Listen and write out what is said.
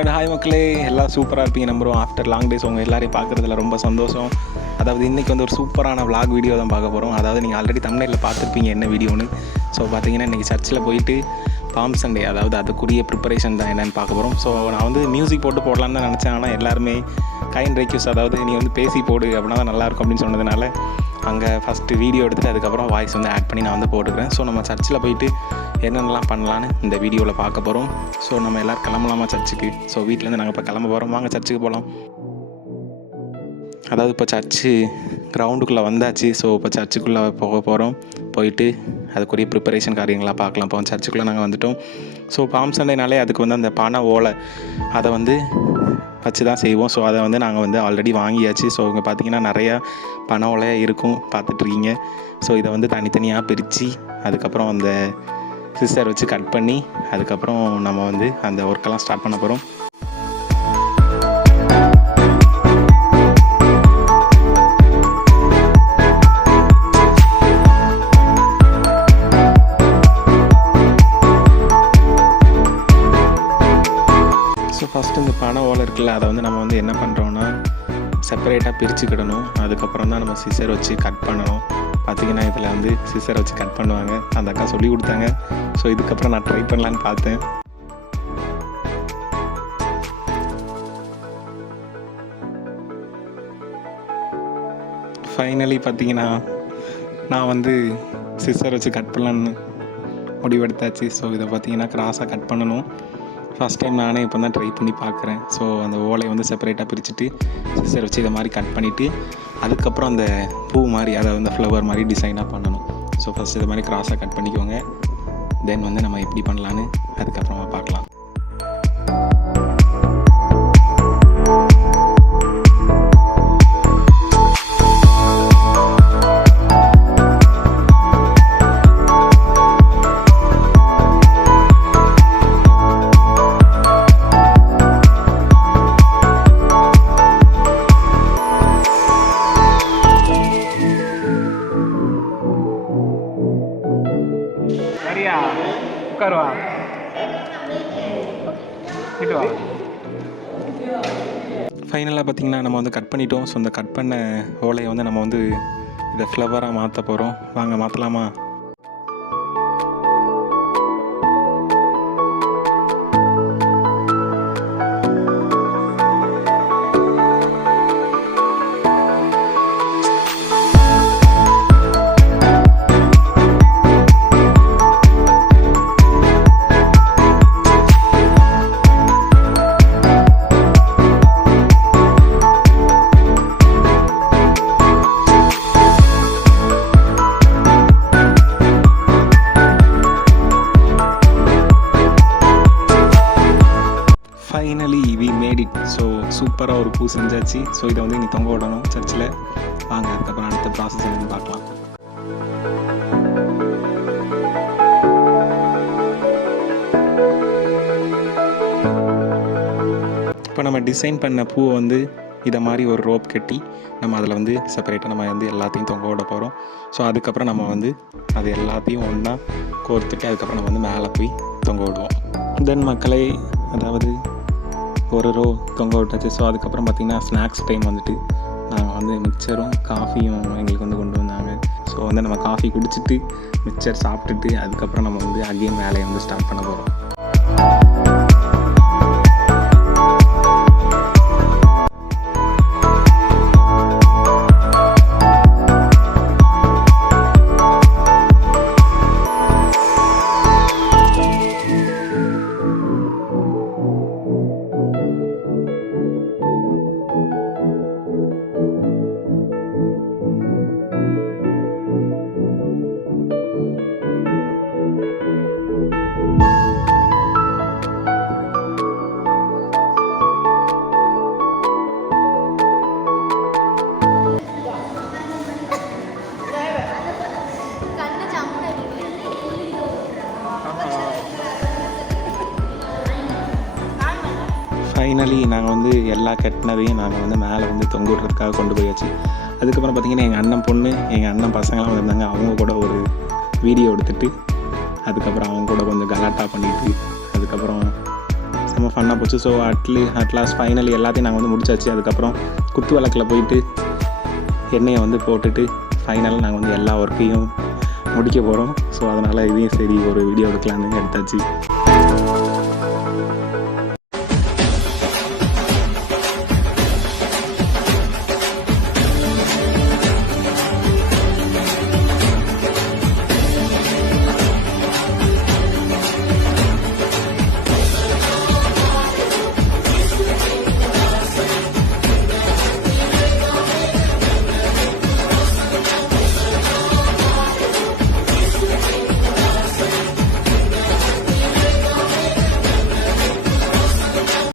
God, hi மக்களே, எல்லாம் சூப்பராக இருப்பீங்க நம்புகிறோம். ஆஃப்டர் லாங் டேஸ் உங்கள் எல்லாரையும் பார்க்குறதுல ரொம்ப சந்தோஷம். அதாவது இன்றைக்கி வந்து ஒரு சூப்பரான விளாக் வீடியோ தான் பார்க்க போகிறோம். அதாவது நீங்கள் ஆல்ரெடி தமிழில் பார்த்துருப்பீங்க என்ன வீடியோன்னு. ஸோ பார்த்தீங்கன்னா இன்றைக்கி சர்ச்சில் போயிட்டு பாம் சண்டே, அதாவது அதுக்குரிய ப்ரிப்பரேஷன் தான் என்னென்னு பார்க்க போகிறோம். ஸோ நான் வந்து மியூசிக் போட்டு போடலான்னு தான் நினச்சேன். ஆனால் எல்லாருமே கைண்ட் ரெக்யூஸ், அதாவது நீ வந்து பேசி போடு அப்படின்னா தான் நல்லாயிருக்கும் அப்படின்னு சொன்னதுனால அங்கே ஃபஸ்ட்டு வீடியோ எடுத்துகிட்டு அதுக்கப்புறம் வாய்ஸ் வந்து ஆட் பண்ணி நான் வந்து போட்டுக்கிறேன். ஸோ நம்ம சர்ச்சில் போயிட்டு என்னென்னலாம் பண்ணலான்னு இந்த வீடியோவில் பார்க்க போகிறோம். ஸோ நம்ம எல்லோரும் கிளம்பலாமா சர்ச்சுக்கு? ஸோ வீட்டிலேருந்து நாங்கள் இப்போ கிளம்ப போகிறோம், வாங்க சர்ச்சுக்கு போகலாம். அதாவது இப்போ சர்ச்சு கிரவுண்டுக்குள்ளே வந்தாச்சு. ஸோ இப்போ சர்ச்சுக்குள்ளே போக போகிறோம். போயிட்டு அதுக்குரிய ப்ரிப்பரேஷன் காரியங்களாக பார்க்கலாம். இப்போ சர்ச்சுக்குள்ளே நாங்கள் வந்துவிட்டோம். ஸோ பாம் சண்டைனாலே அதுக்கு வந்து அந்த பனை ஓலை அதை வந்து வச்சு தான் செய்வோம். ஸோ அதை வந்து நாங்கள் வந்து ஆல்ரெடி வாங்கியாச்சு. ஸோ இங்கே பார்த்திங்கன்னா நிறையா பனை ஓலையாக இருக்கும், பார்த்துட்ருக்கீங்க. ஸோ இதை வந்து தனித்தனியாக பிரித்து அதுக்கப்புறம் அந்த சிஸ்டர் வச்சு கட் பண்ணி அதுக்கப்புறம் நம்ம வந்து அந்த ஒர்க்கெல்லாம் ஸ்டார்ட் பண்ண போகிறோம். ஸோ ஃபஸ்ட்டு இந்த பனை ஓலை இருக்குல்ல, அதை வந்து நம்ம வந்து என்ன பண்ணுறோன்னா செப்பரேட்டாக பிரிச்சுக்கிடணும். அதுக்கப்புறம் தான் நம்ம சிசர் வச்சு கட் பண்ணணும். பார்த்திங்கன்னா இதில் வந்து சிசர் வச்சு கட் பண்ணுவாங்க, அந்த அக்கா சொல்லி கொடுத்தாங்க. ஸோ இதுக்கப்புறம் நான் ட்ரை பண்ணலான்னு பார்த்தேன். ஃபைனலி பார்த்திங்கன்னா நான் வந்து சிசர் வச்சு கட் பண்ணலான்னு முடிவெடுத்தாச்சு. ஸோ இதை பார்த்திங்கன்னா கிராஸாக கட் பண்ணணும். ஃபஸ்ட் டைம் நானே இப்போ தான் ட்ரை பண்ணி பார்க்குறேன். ஸோ அந்த ஓலையை வந்து செப்பரேட்டாக பிரிச்சுட்டு சிசர் வச்சு இதை மாதிரி கட் பண்ணிவிட்டு அதுக்கப்புறம் அந்த பூ மாதிரி, அதை வந்து ஃப்ளவர் மாதிரி டிசைனாக பண்ணணும். ஸோ ஃபஸ்ட் இதை மாதிரி கிராஸாக கட் பண்ணிக்கோங்க. தென் வந்து நம்ம எப்படி பண்ணலான்னு அதுக்கப்புறமா பார்க்கலாம். உட்காருவா, ஃபைனலாக பார்த்திங்கன்னா நம்ம வந்து கட் பண்ணிட்டோம். ஸோ இந்த கட் பண்ண ஓலையை வந்து நம்ம வந்து இதை ஃப்ளவராக மாற்ற போகிறோம். வாங்க மாற்றலாமா? Finally we made it. So சூப்பராக ஒரு பூ செஞ்சாச்சு. ஸோ இதை வந்து இனி தொங்க விடணும் சர்ச்சில். வாங்க அதுக்கப்புறம் அடுத்த ப்ராசஸ் என்னன்னு பார்க்கலாம். இப்போ நம்ம டிசைன் பண்ண பூவை வந்து இதை மாதிரி ஒரு ரோப் கட்டி நம்ம அதில் வந்து செப்பரேட்டாக நம்ம வந்து எல்லாத்தையும் தொங்க விட போகிறோம். ஸோ அதுக்கப்புறம் நம்ம வந்து அது எல்லாத்தையும் ஒன்றா கோர்த்துட்டு அதுக்கப்புறம் நம்ம வந்து மேலே போய் தொங்க விடுவோம். தென் மக்களை, அதாவது ஒரு ரோ தொங்க விட்டாச்சு. ஸோ அதுக்கப்புறம் பார்த்திங்கன்னா ஸ்நாக்ஸ் டைம் வந்துட்டு நாங்கள் வந்து மிக்சரும் காஃபியும் எங்களுக்கு வந்து கொண்டு வந்தாங்க. ஸோ வந்து நம்ம காஃபி குடிச்சிட்டு மிக்சர் சாப்பிட்டுட்டு அதுக்கப்புறம் நம்ம வந்து அகெயின் வேலையை வந்து ஸ்டார்ட் பண்ண போகிறோம். ஃபைனலி நாங்கள் வந்து எல்லா கட்டினதையும் நாங்கள் வந்து மேலே வந்து தொங்க விடுறதுக்காக கொண்டு போயாச்சு. அதுக்கப்புறம் பார்த்திங்கன்னா எங்கள் அண்ணன் பொண்ணு, எங்கள் அண்ணன் பசங்களாம் வந்திருந்தாங்க. அவங்க கூட ஒரு வீடியோ எடுத்துகிட்டு அதுக்கப்புறம் அவங்க கூட கொஞ்சம் கலாட்டா பண்ணிவிட்டு அதுக்கப்புறம் ரொம்ப ஃபன்னாக போச்சு. ஸோ அட்லாஸ்ட் ஃபைனலி எல்லாத்தையும் நாங்கள் வந்து முடிச்சாச்சு. அதுக்கப்புறம் குத்து விளக்கில் போயிட்டு எண்ணெயை வந்து போட்டுட்டு ஃபைனலாக நாங்கள் வந்து எல்லா ஒர்க்கையும் முடிக்க போகிறோம். ஸோ அதனால் இதையும் சரி ஒரு வீடியோ எடுக்கலான்னு எடுத்தாச்சு.